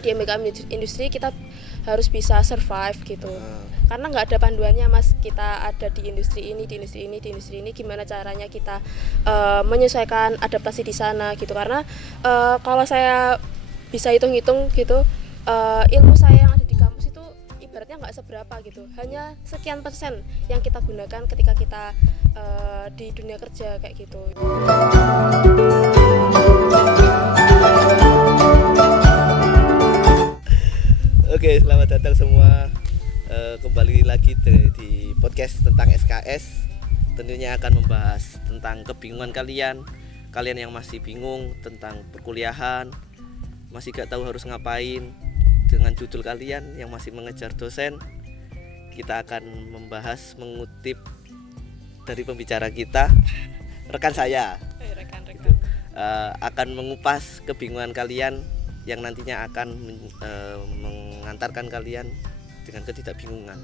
di MBKM industri kita harus bisa survive gitu. Karena nggak ada panduannya Mas, kita ada di industri ini gimana caranya kita menyesuaikan adaptasi di sana gitu. Karena kalau saya bisa hitung-hitung gitu, ilmu saya yang ada di kampus itu ibaratnya nggak seberapa gitu, hanya sekian persen yang kita gunakan ketika kita di dunia kerja kayak gitu. Oke, selamat datang semua kembali lagi di podcast tentang SKS. Tentunya akan membahas tentang kebingungan kalian yang masih bingung tentang perkuliahan, masih gak tahu harus ngapain dengan judul kalian yang masih mengejar dosen. Kita akan membahas mengutip dari pembicara kita, rekan saya. Gitu. Akan mengupas kebingungan kalian yang nantinya akan mengantarkan kalian dengan ketidakbingungan.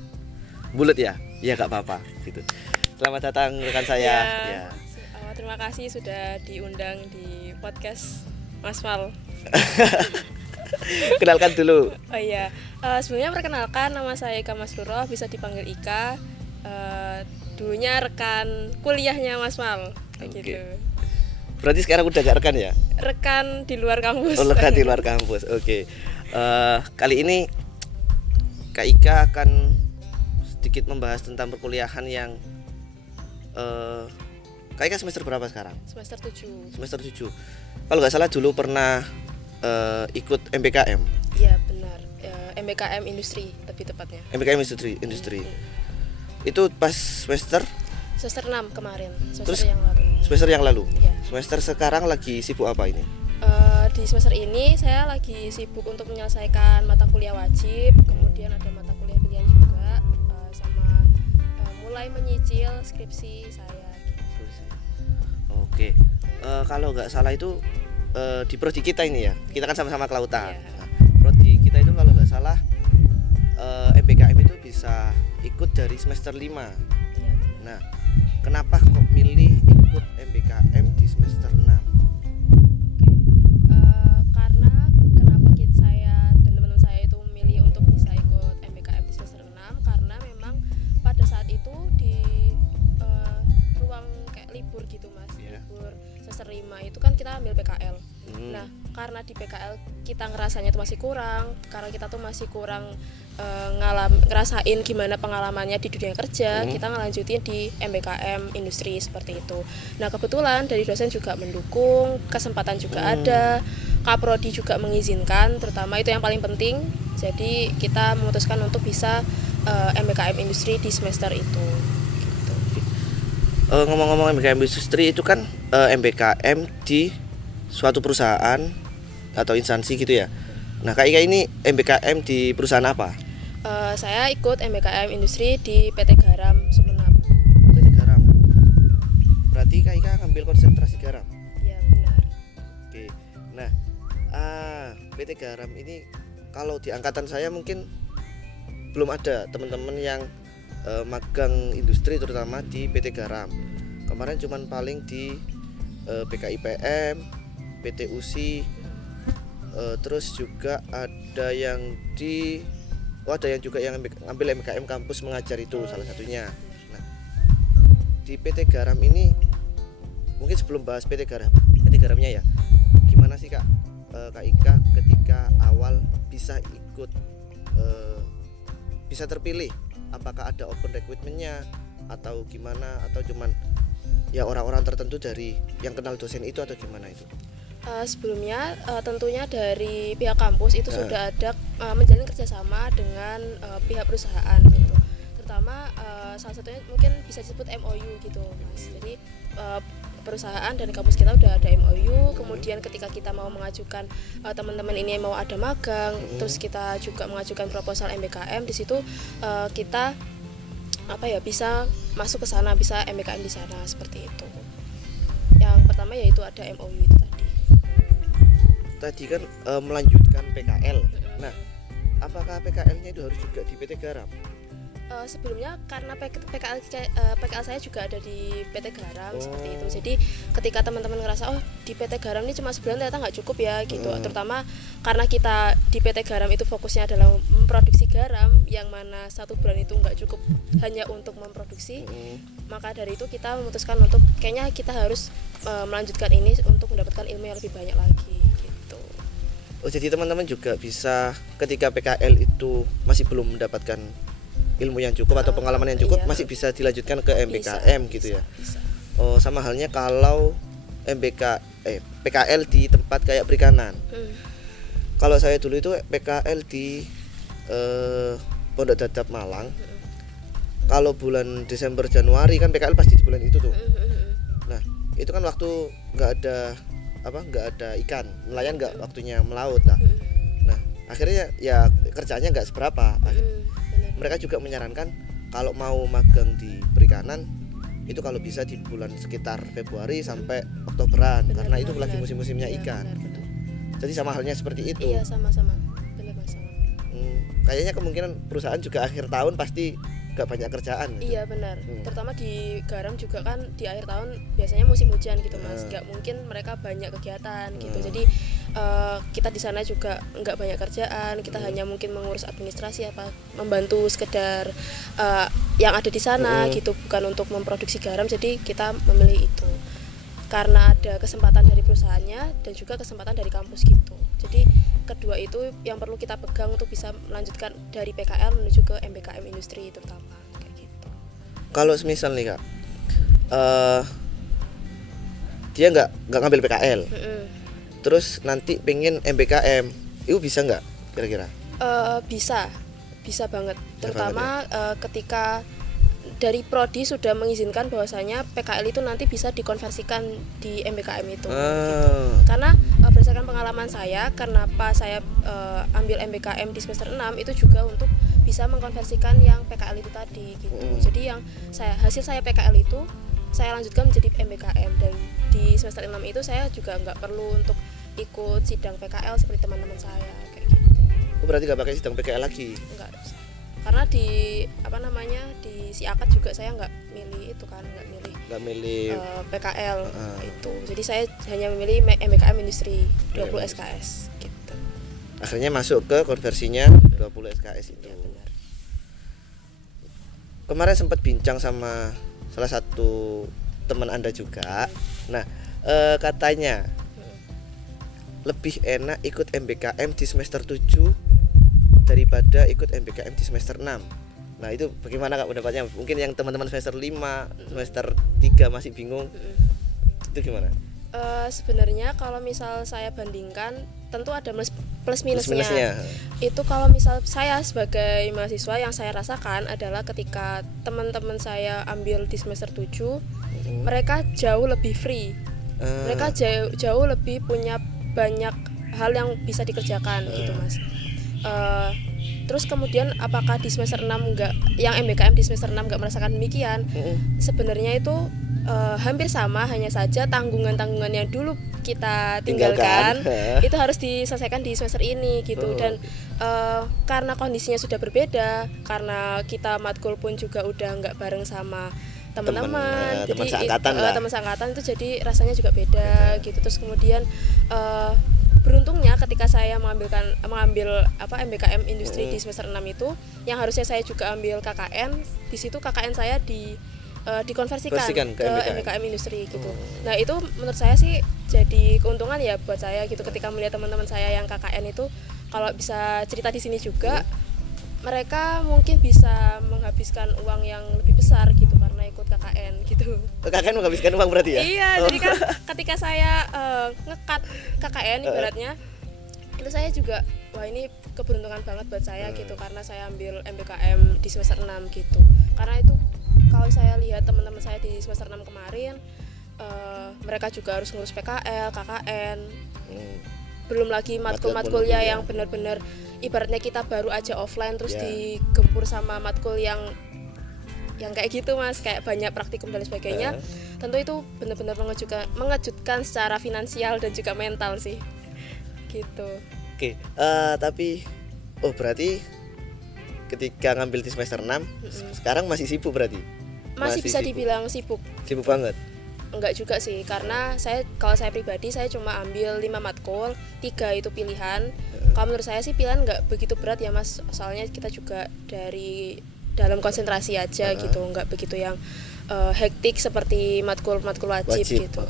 Bulet ya? Ya gak apa-apa gitu. Selamat datang rekan saya. Ya. Terima kasih sudah diundang di podcast Mas Mal. Kenalkan dulu. Oh iya, sebelumnya perkenalkan, nama saya Ika Masruroh, bisa dipanggil Ika. Dulunya rekan kuliahnya Mas Mal, kayak gitu. Berarti sekarang udah gak rekan ya? Rekan di luar kampus. Oh, rekan di luar kampus. Oke. Kali ini Kak Ika akan sedikit membahas tentang perkuliahan yang Kak Ika semester berapa sekarang? Semester 7. Semester 7. Kalau nggak salah dulu pernah ikut MBKM. Iya benar, MBKM industri lebih tepatnya. MBKM industri. Itu pas semester 6 kemarin, Terus, yang lalu. Semester yang lalu. Ya. Semester sekarang lagi sibuk apa ini? Di semester ini saya lagi sibuk untuk menyelesaikan mata kuliah wajib, kemudian ada mata kuliah pilihan juga, sama mulai menyicil skripsi saya. Oke. Kalau nggak salah itu di prodi kita ini ya, kita kan sama-sama kelautan. Yeah. Nah, prodi kita itu kalau nggak salah MBKM itu bisa ikut dari semester 5. Yeah. Nah, kenapa kok milih ikut MBKM di semester 6? Karena kenapa saya dan teman-teman saya itu memilih untuk bisa ikut MBKM di semester 6, karena memang pada saat itu di ruang kayak libur gitu Mas. Yeah. Libur semester 5 itu kan kita ambil PKL. Nah, karena di PKL kita ngerasanya itu masih kurang, karena kita tuh masih kurang ngerasain gimana pengalamannya di dunia kerja, kita ngelanjutin di MBKM industri seperti itu. Nah, kebetulan dari dosen juga mendukung, kesempatan juga ada, Kaprodi juga mengizinkan, terutama itu yang paling penting. Jadi kita memutuskan untuk bisa MBKM industri di semester itu. Ngomong-ngomong MBKM industri itu kan MBKM di suatu perusahaan atau instansi gitu ya. Nah, Kak Ika ini MBKM di perusahaan apa? Saya ikut MBKM industri di PT Garam Sumenep. PT Garam. Berarti Kak Ika ngambil konsentrasi garam. Iya benar. Oke. Nah, PT Garam ini kalau di angkatan saya mungkin belum ada teman-teman yang magang industri terutama di PT Garam. Kemarin cuman paling di BKIPM, PT USI, terus juga ada yang juga yang ambil MKM kampus mengajar itu salah satunya. Nah, di PT Garam ini mungkin sebelum bahas PT Garamnya ya, gimana sih Kak Ika ketika awal bisa ikut bisa terpilih? Apakah ada open recruitment-nya atau gimana, atau cuman ya orang-orang tertentu dari yang kenal dosen itu, atau gimana itu? Sebelumnya tentunya dari pihak kampus itu sudah ada menjalin kerjasama dengan pihak perusahaan gitu. Terutama salah satunya mungkin bisa disebut MOU gitu Mas. Jadi perusahaan dan kampus kita udah ada MOU. Kemudian ketika kita mau mengajukan teman-teman ini mau ada magang, terus kita juga mengajukan proposal MBKM, di situ kita bisa masuk ke sana, bisa MBKM di sana seperti itu. Yang pertama yaitu ada MOU itu tadi. Tadi kan melanjutkan PKL. Nah, apakah PKL-nya itu harus juga di PT Garam? Sebelumnya karena PKL saya juga ada di PT Garam seperti itu. Jadi ketika teman-teman ngerasa oh di PT Garam ini cuma sebulan ternyata nggak cukup ya gitu. Terutama karena kita di PT Garam itu fokusnya adalah memproduksi garam, yang mana 1 bulan itu nggak cukup hanya untuk memproduksi. Maka dari itu kita memutuskan untuk kayaknya kita harus melanjutkan ini untuk mendapatkan ilmu yang lebih banyak lagi gitu. Oh, jadi teman-teman juga bisa ketika PKL itu masih belum mendapatkan ilmu yang cukup atau pengalaman yang cukup, masih bisa dilanjutkan ke MBKM gitu ya. Bisa. Oh, sama halnya kalau PKL di tempat kayak perikanan. Kalau saya dulu itu PKL di Pondok Dadap Malang. Kalau bulan Desember Januari kan PKL pasti di bulan itu tuh. Nah, itu kan waktu nggak ada ikan, nelayan nggak waktunya melaut lah. Nah, akhirnya ya kerjanya nggak seberapa. Mereka juga menyarankan kalau mau magang di perikanan itu kalau bisa di bulan sekitar Februari sampai Oktoberan, karena itu lagi musim-musimnya ikan. Benar. Jadi sama halnya seperti itu. Iya, sama-sama. Benar Mas, sama. Kayaknya kemungkinan perusahaan juga akhir tahun pasti gak banyak kerjaan gitu. Iya benar, terutama di garam juga kan di akhir tahun biasanya musim hujan gitu Mas, nggak mungkin mereka banyak kegiatan gitu. Jadi kita di sana juga nggak banyak kerjaan, kita hanya mungkin mengurus administrasi membantu sekedar yang ada di sana gitu, bukan untuk memproduksi garam. Jadi kita memilih itu karena ada kesempatan dari perusahaannya dan juga kesempatan dari kampus gitu. Jadi kedua itu yang perlu kita pegang untuk bisa melanjutkan dari PKL menuju ke MBKM industri terutama kayak gitu. Kalau semisal nih Kak, dia nggak ngambil PKL, terus nanti pengen MBKM, itu bisa nggak kira-kira? Bisa banget, terutama ketika dari Prodi sudah mengizinkan bahwasanya PKL itu nanti bisa dikonversikan di MBKM itu gitu. Karena berdasarkan pengalaman saya, kenapa saya ambil MBKM di semester 6 itu juga untuk bisa mengkonversikan yang PKL itu tadi gitu. Jadi yang hasil saya PKL itu saya lanjutkan menjadi MBKM, dan di semester 6 itu saya juga nggak perlu untuk ikut sidang PKL seperti teman-teman saya kayak gitu. Berarti nggak pakai sidang PKL lagi? Enggak usah. Karena di di SIAKAT juga saya nggak milih itu kan, nggak milih PKL itu. Jadi saya hanya memilih MBKM Industri 20 SKS gitu. Akhirnya masuk ke konversinya 20 SKS itu. Ya, benar. Kemarin sempat bincang sama salah satu teman Anda juga. Nah, katanya lebih enak ikut MBKM di semester 7 daripada ikut MBKM di semester 6. Nah, itu bagaimana Kak pendapatnya? Mungkin yang teman-teman semester 5, semester 3 masih bingung. Itu gimana? Sebenarnya kalau misal saya bandingkan, tentu ada plus minusnya. Itu kalau misal saya sebagai mahasiswa, yang saya rasakan adalah ketika teman-teman saya ambil di semester 7, mereka jauh lebih free. Mereka jauh lebih punya banyak hal yang bisa dikerjakan gitu Mas. Terus kemudian apakah di semester 6 yang MBKM di semester 6 nggak merasakan demikian? Sebenarnya itu hampir sama, hanya saja tanggungan-tanggungan yang dulu kita tinggalkan itu harus diselesaikan di semester ini gitu. Dan karena kondisinya sudah berbeda, karena kita matkul pun juga udah nggak bareng sama teman-teman, jadi teman seangkatan itu jadi rasanya juga beda gitu. Terus kemudian beruntungnya ketika saya mengambil MBKM Industri di semester 6 itu, yang harusnya saya juga ambil KKN, di situ KKN saya dikonversikan ke MBKM Industri gitu. Nah, itu menurut saya sih jadi keuntungan ya buat saya gitu, ketika melihat teman-teman saya yang KKN itu kalau bisa cerita di sini juga, mereka mungkin bisa menghabiskan uang yang lebih besar gitu karena ikut KKN gitu. KKN menghabiskan uang berarti ya? Iya, jadi kan ketika saya ngekat KKN ibaratnya, itu saya juga wah ini keberuntungan banget buat saya gitu, karena saya ambil MBKM di semester 6 gitu. Karena itu kalau saya lihat teman-teman saya di semester 6 kemarin, mereka juga harus ngurus PKL, KKN. Belum lagi matkul-matkulnya yang benar-benar ibaratnya kita baru aja offline terus digempur sama matkul yang kayak gitu Mas, kayak banyak praktikum dan sebagainya. Tentu itu benar-benar mengejutkan secara finansial dan juga mental sih gitu. Oke, tapi berarti ketika ngambil di semester 6 sekarang masih sibuk berarti? Masih bisa sibuk. dibilang sibuk. Sibuk banget. Enggak juga sih, karena kalau saya pribadi saya cuma ambil 5 matkul, 3 itu pilihan. Kalau menurut saya sih pilihan nggak begitu berat ya Mas, soalnya kita juga dari dalam konsentrasi aja gitu, nggak begitu yang hektik seperti matkul wajib. Gitu.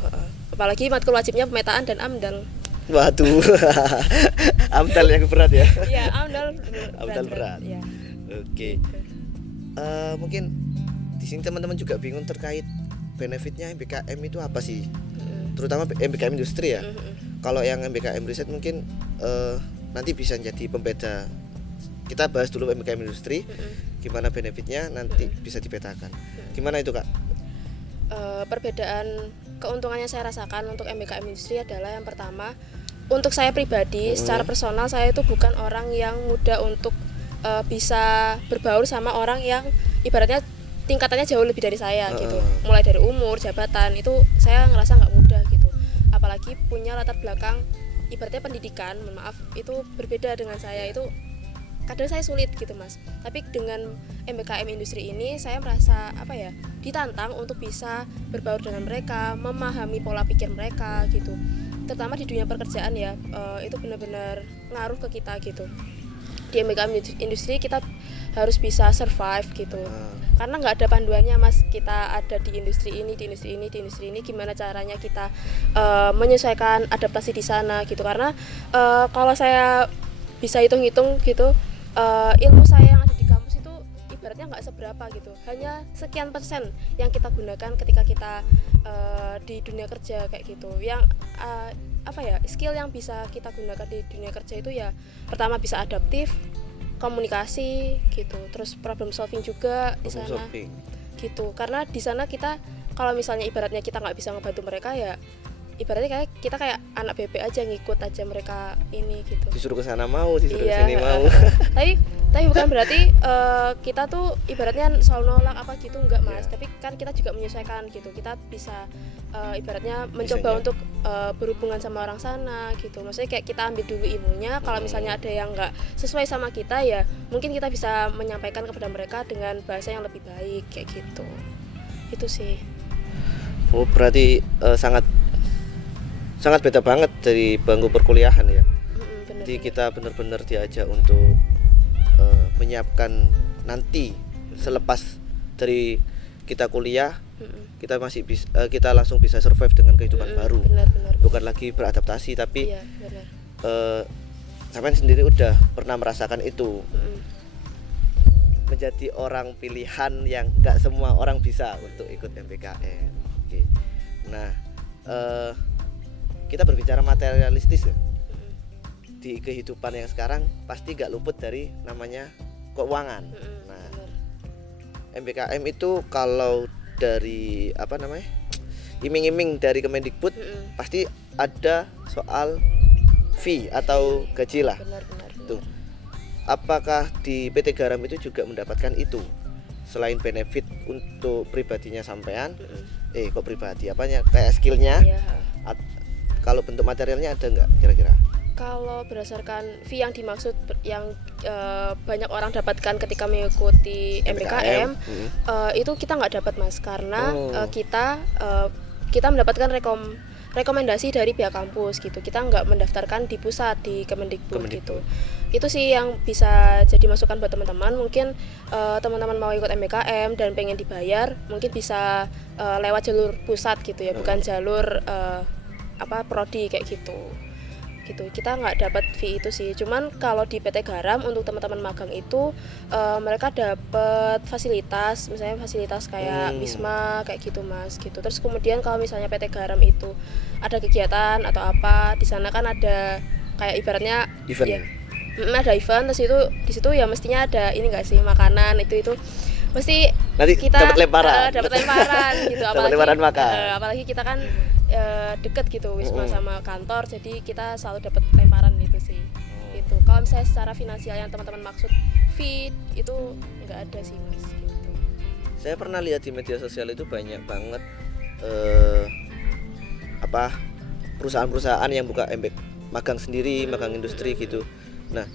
Apalagi matkul wajibnya pemetaan dan AMDAL. Waduh, AMDAL yang berat ya? Iya, AMDAL berat. Ya. Oke. Mungkin di sini teman-teman juga bingung terkait benefitnya MBKM itu apa sih? Terutama MBKM industri ya. Kalau yang MBKM riset mungkin nanti bisa jadi pembeda. Kita bahas dulu MBKM industri, gimana benefitnya nanti bisa dipetakan. Gimana itu Kak? Perbedaan keuntungannya saya rasakan untuk MBKM industri adalah yang pertama, untuk saya pribadi secara personal saya itu bukan orang yang mudah untuk bisa berbaur sama orang yang ibaratnya tingkatannya jauh lebih dari saya gitu. Mulai dari umur, jabatan itu saya ngerasa nggak mudah gitu. Apalagi punya latar belakang ibaratnya pendidikan, maaf, itu berbeda dengan saya, itu kadang saya sulit gitu Mas. Tapi dengan MBKM industri ini saya merasa ditantang untuk bisa berbaur dengan mereka, memahami pola pikir mereka gitu. Terutama di dunia pekerjaan ya, itu benar-benar ngaruh ke kita gitu. Di MBKM industri kita harus bisa survive gitu. Karena nggak ada panduannya Mas, kita ada di industri ini, di industri ini gimana caranya kita menyesuaikan adaptasi di sana gitu. Karena kalau saya bisa hitung-hitung gitu, ilmu saya yang ada di kampus itu ibaratnya nggak seberapa gitu, hanya sekian persen yang kita gunakan ketika kita di dunia kerja kayak gitu. Yang skill yang bisa kita gunakan di dunia kerja itu ya pertama bisa adaptif, komunikasi gitu, terus problem solving juga di sana gitu. Karena di sana kita kalau misalnya ibaratnya kita nggak bisa ngebantu mereka ya ibaratnya kita kayak anak bebek aja, ngikut aja mereka ini gitu. Disuruh ke sana mau, disuruh ke sini mau. Tapi bukan berarti kita tuh ibaratnya selalu nolak apa gitu, enggak Mas. Tapi kan kita juga menyesuaikan gitu. Kita bisa ibaratnya mencoba untuk berhubungan sama orang sana gitu. Maksudnya kayak kita ambil dulu ilmunya. Kalau misalnya ada yang enggak sesuai sama kita ya mungkin kita bisa menyampaikan kepada mereka dengan bahasa yang lebih baik kayak gitu. Itu sih. Oh, berarti sangat beda banget dari bangku perkuliahan ya. Jadi kita benar-benar diajak untuk menyiapkan nanti selepas dari kita kuliah, kita masih bisa, kita langsung bisa survive dengan kehidupan baru. Benar. Bukan lagi beradaptasi tapi sampean sendiri udah pernah merasakan itu. Menjadi orang pilihan yang nggak semua orang bisa untuk ikut MBKM. Oke. Nah, kita berbicara materialistis ya. Di kehidupan yang sekarang pasti gak luput dari namanya keuangan. Nah, MBKM itu kalau dari iming-iming dari Kemendikbud pasti ada soal fee atau gaji lah. Tuh. Apakah di PT Garam itu juga mendapatkan itu? Selain benefit untuk pribadinya sampean, kok pribadi apanya? Kayak skillnya? Kalau bentuk materialnya ada nggak kira-kira? Kalau berdasarkan fee yang dimaksud yang banyak orang dapatkan ketika mengikuti MBKM, itu kita nggak dapat Mas, karena kita mendapatkan rekomendasi dari pihak kampus gitu. Kita nggak mendaftarkan di pusat di Kemendikbud gitu. Itu sih yang bisa jadi masukan buat teman-teman. Mungkin teman-teman mau ikut MBKM dan pengen dibayar, mungkin bisa lewat jalur pusat gitu ya, bukan jalur prodi kayak gitu. Kita nggak dapat fee itu sih. Cuman kalau di PT Garam untuk teman-teman magang itu mereka dapat fasilitas, misalnya fasilitas kayak Wisma kayak gitu Mas gitu. Terus kemudian kalau misalnya PT Garam itu ada kegiatan atau apa di sana kan ada kayak ibaratnya event. Ada event, terus itu di situ ya mestinya ada ini nggak sih, makanan itu mesti nanti kita dapat lemparan gitu. Apalagi kita kan deket gitu Wisma sama kantor, jadi kita selalu dapat lemparan itu sih. Gitu. Kalau misalnya secara finansial yang teman-teman maksud fee itu nggak ada sih Mas gitu. Saya pernah lihat di media sosial itu banyak banget perusahaan-perusahaan yang buka magang sendiri, magang industri gitu. Nah,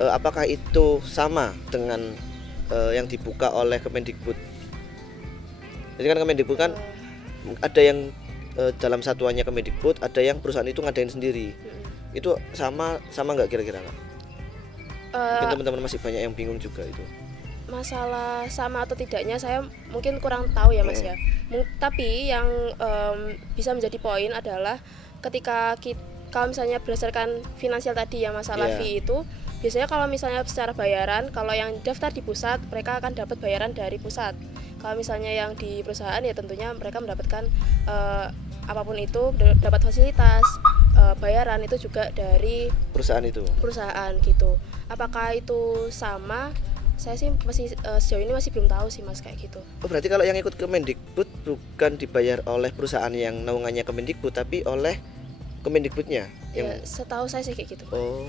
apakah itu sama dengan yang dibuka oleh Kemendikbud? Jadi kan Kemendikbud kan ada yang dalam satuannya Kemendikbud, ada yang perusahaan itu ngadain sendiri. Itu sama nggak kira-kira nggak? Mungkin teman-teman masih banyak yang bingung juga itu. Masalah sama atau tidaknya saya mungkin kurang tahu ya Mas ya. Tapi yang bisa menjadi poin adalah ketika kalau misalnya berdasarkan finansial tadi yang masalah fee itu, biasanya kalau misalnya secara bayaran, kalau yang daftar di pusat mereka akan dapat bayaran dari pusat. Kalau misalnya yang di perusahaan ya tentunya mereka mendapatkan apapun itu, dapat fasilitas bayaran itu juga dari perusahaan gitu. Apakah itu sama? Saya sih masih sejauh ini masih belum tahu sih Mas kayak gitu. Oh, berarti kalau yang ikut Kemendikbud bukan dibayar oleh perusahaan yang naungannya Kemendikbud tapi oleh Kemendikbudnya? Ya, setahu saya sih kayak gitu. Oh.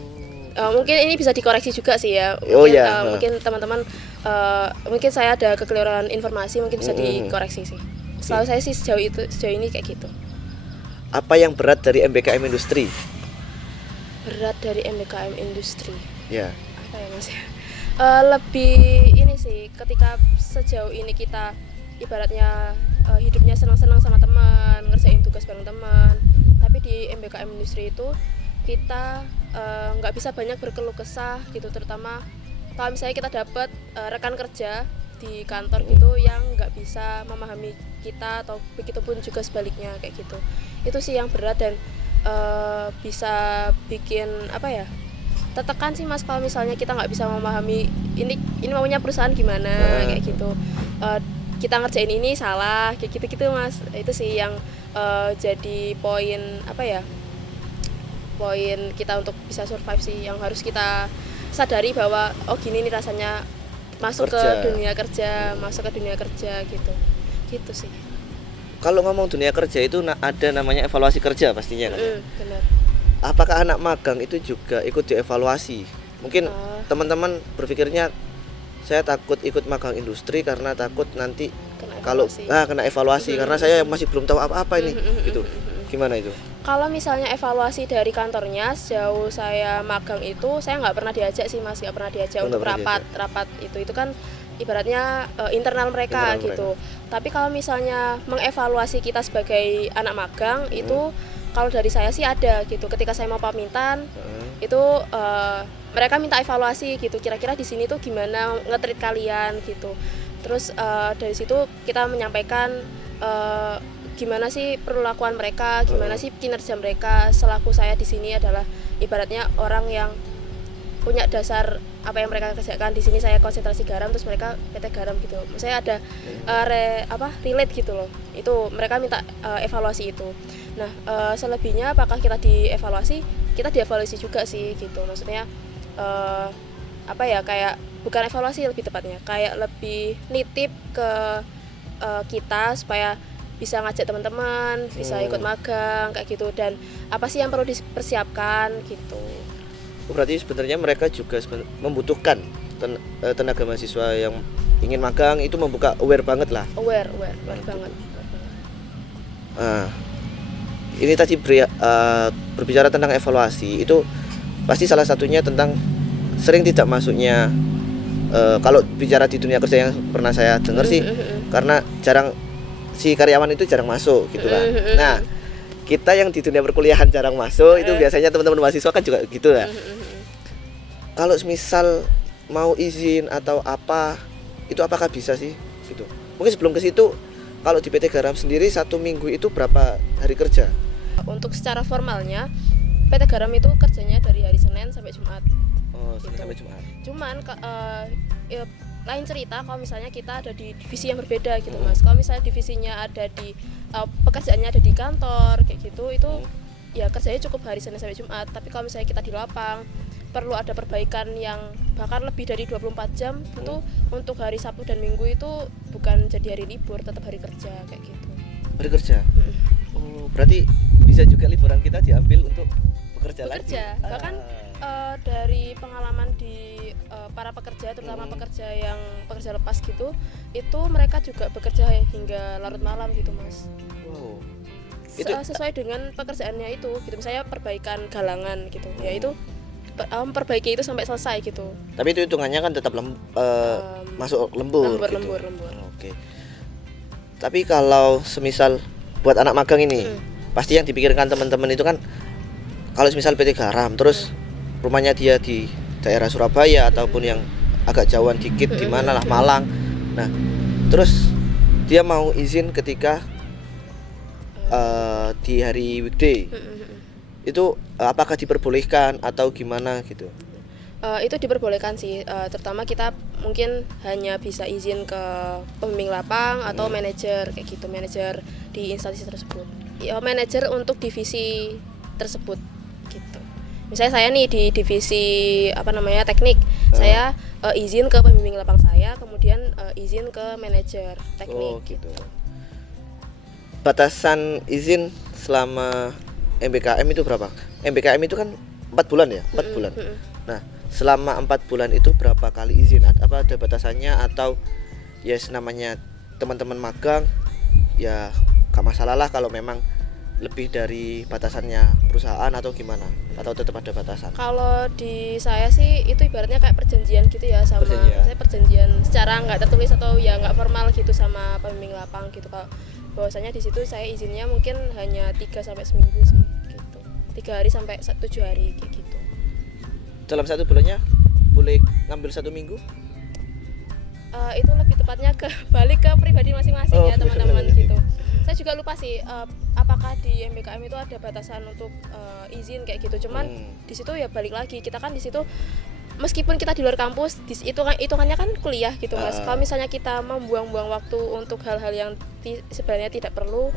Mungkin ini bisa dikoreksi juga sih ya. Mungkin teman-teman mungkin saya ada kekeliruan informasi, mungkin bisa dikoreksi sih. Setahu saya sih sejauh ini kayak gitu. Apa yang berat dari MBKM Industri? Berat dari MBKM Industri. Ya. Apa ya Mas? Lebih ini sih, ketika sejauh ini kita ibaratnya hidupnya senang-senang sama teman, ngerjain tugas bareng teman, tapi di MBKM Industri itu kita nggak bisa banyak berkeluh kesah gitu, terutama kalau misalnya kita dapat rekan kerja di kantor gitu yang nggak bisa memahami kita, atau begitupun juga sebaliknya kayak gitu. Itu sih yang berat dan bisa bikin apa ya, tertekan sih Mas kalau misalnya kita nggak bisa memahami ini maunya perusahaan gimana kayak gitu. Kita ngerjain ini salah kayak gitu Mas. Itu sih yang jadi poin apa ya, poin kita untuk bisa survive sih, yang harus kita sadari bahwa oh gini nih rasanya masuk ke dunia kerja gitu sih. Kalau ngomong dunia kerja itu ada namanya evaluasi kerja pastinya kan? Benar. Apakah anak magang itu juga ikut dievaluasi? Mungkin teman-teman berpikirnya saya takut ikut magang industri karena takut nanti kena evaluasi karena saya masih belum tahu apa-apa ini gitu. Gimana itu? Kalau misalnya evaluasi dari kantornya, sejauh saya magang itu saya nggak pernah diajak sih Mas, nggak pernah diajak untuk rapat itu kan ibaratnya internal mereka gitu. Tapi kalau misalnya mengevaluasi kita sebagai anak magang itu kalau dari saya sih ada gitu. Ketika saya mau pamitan itu mereka minta evaluasi gitu. Kira-kira di sini tuh gimana nge-treat kalian gitu. Terus dari situ kita menyampaikan gimana sih perlakuan mereka, gimana sih kinerja mereka. Selaku saya di sini adalah ibaratnya orang yang punya dasar apa yang mereka kerjakan. Di sini saya konsentrasi garam, terus mereka PT Garam gitu. Saya ada relate gitu loh. Itu mereka minta evaluasi itu. Nah, selebihnya apakah kita dievaluasi? Kita dievaluasi juga sih gitu. Maksudnya kayak bukan evaluasi lebih tepatnya, kayak lebih nitip ke kita supaya bisa ngajak teman-teman, bisa ikut magang kayak gitu, dan apa sih yang perlu dipersiapkan gitu. Berarti sebenarnya mereka juga membutuhkan tenaga mahasiswa yang ingin magang itu membuka aware banget lah. Aware banget. Ini tadi berbicara tentang evaluasi, itu pasti salah satunya tentang sering tidak masuknya kalau bicara di dunia kerja yang pernah saya dengar sih, karena si karyawan itu jarang masuk gitu lah. Nah, kita yang di dunia perkuliahan jarang masuk itu biasanya teman-teman mahasiswa kan juga gitu lah. Kalau misal mau izin atau apa, itu apakah bisa sih gitu? Mungkin sebelum ke situ, kalau di PT Garam sendiri 1 minggu itu berapa hari kerja? Untuk secara formalnya PT Garam itu kerjanya dari hari Senin sampai Jumat. Senin sampai Jumat. Cuman lain cerita kalau misalnya kita ada di divisi yang berbeda gitu Mas. Kalau misalnya divisinya ada di pekerjaannya ada di kantor kayak gitu, itu ya kerjanya cukup hari Senin sampai Jumat. Tapi kalau misalnya kita di lapang perlu ada perbaikan yang bahkan lebih dari 24 jam, tentu untuk hari Sabtu dan Minggu itu bukan jadi hari libur, tetap hari kerja kayak gitu. Hari kerja? Oh, berarti bisa juga liburan kita diambil untuk bekerja lagi. Bahkan dari pengalaman di para pekerja, terutama pekerja yang pekerja lepas gitu, itu mereka juga bekerja hingga larut malam gitu Mas. Wow. Sesuai dengan pekerjaannya itu gitu. Misalnya perbaikan galangan gitu. Ya itu memperbaiki itu sampai selesai gitu. Tapi itu hitungannya kan tetap masuk lembur. Gitu. Lembur. Oke. Tapi kalau semisal buat anak magang ini, pasti yang dipikirkan teman-teman itu kan kalau semisal PT Garam terus rumahnya dia di daerah Surabaya ataupun yang agak jauhan dikit di mana lah Malang. Nah, terus dia mau izin ketika di hari weekday. Itu apakah diperbolehkan atau gimana gitu? Itu diperbolehkan sih, terutama kita mungkin hanya bisa izin ke pembimbing lapang atau manajer kayak gitu, manajer di instansi tersebut. Ya, manajer untuk divisi tersebut gitu. Misalnya saya nih di divisi teknik, saya izin ke pembimbing lapang saya, kemudian izin ke manajer teknik. Gitu. Batasan izin selama MBKM itu berapa? MBKM itu kan 4 bulan ya, 4 bulan. Nah, selama 4 bulan itu berapa kali izin? Apa ada batasannya atau namanya teman-teman magang ya gak masalah lah kalau memang lebih dari batasannya perusahaan atau gimana? Atau tetap ada batasan? Kalau di saya sih itu ibaratnya kayak perjanjian gitu ya, sama saya perjanjian secara nggak tertulis atau ya nggak formal gitu sama pembimbing lapang gitu. Kalau bahwasanya di situ saya izinnya mungkin hanya 3 sampai seminggu sih gitu. 3 hari sampai 7 hari kayak gitu. Dalam 1 bulannya boleh ngambil 1 minggu? Itu lebih tepatnya balik ke pribadi masing-masing ya teman-teman gitu. Saya juga lupa sih apakah di MBKM itu ada batasan untuk izin kayak gitu. Cuman di situ ya balik lagi, kita kan di situ meskipun kita di luar kampus, hitungannya kan kuliah gitu Mas. Kalau misalnya kita membuang-buang waktu untuk hal-hal yang sebenarnya tidak perlu,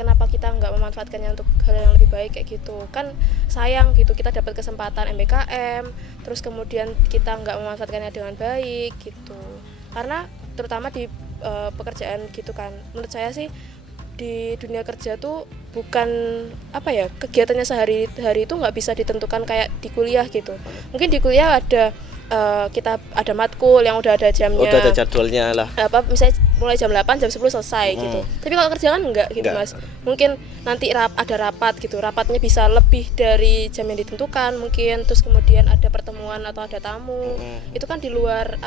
kenapa kita nggak memanfaatkannya untuk hal yang lebih baik kayak gitu? Kan sayang gitu, kita dapat kesempatan MBKM, terus kemudian kita nggak memanfaatkannya dengan baik gitu. Karena terutama di pekerjaan gitu kan, menurut saya sih di dunia kerja tuh bukan kegiatannya sehari-hari itu nggak bisa ditentukan kayak di kuliah gitu. Mungkin di kuliah ada kita ada matkul yang udah ada jamnya, udah ada jadwalnya lah, misalnya mulai jam 8 jam 10 selesai gitu. Tapi kalau kerja kan enggak gitu Mas. Mungkin nanti ada rapat gitu, rapatnya bisa lebih dari jam yang ditentukan mungkin, terus kemudian ada pertemuan atau ada tamu. Itu kan di luar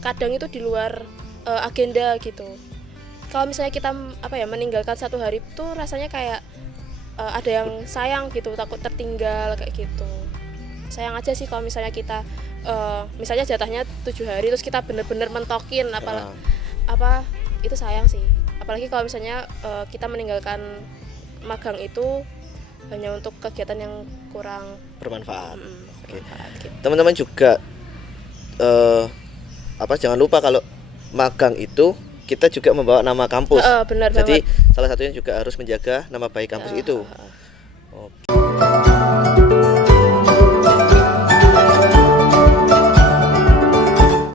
kadang itu di luar agenda gitu. Kalau misalnya kita meninggalkan 1 hari itu rasanya kayak ada yang sayang gitu, takut tertinggal kayak gitu. Sayang aja sih kalau misalnya kita misalnya jatahnya 7 hari terus kita bener-bener mentokin itu sayang sih. Apalagi kalau misalnya kita meninggalkan magang itu hanya untuk kegiatan yang kurang bermanfaat. Oke. Teman-teman juga jangan lupa kalau magang itu kita juga membawa nama kampus. Benar Jadi banget. salah satunya juga harus menjaga nama baik kampus itu.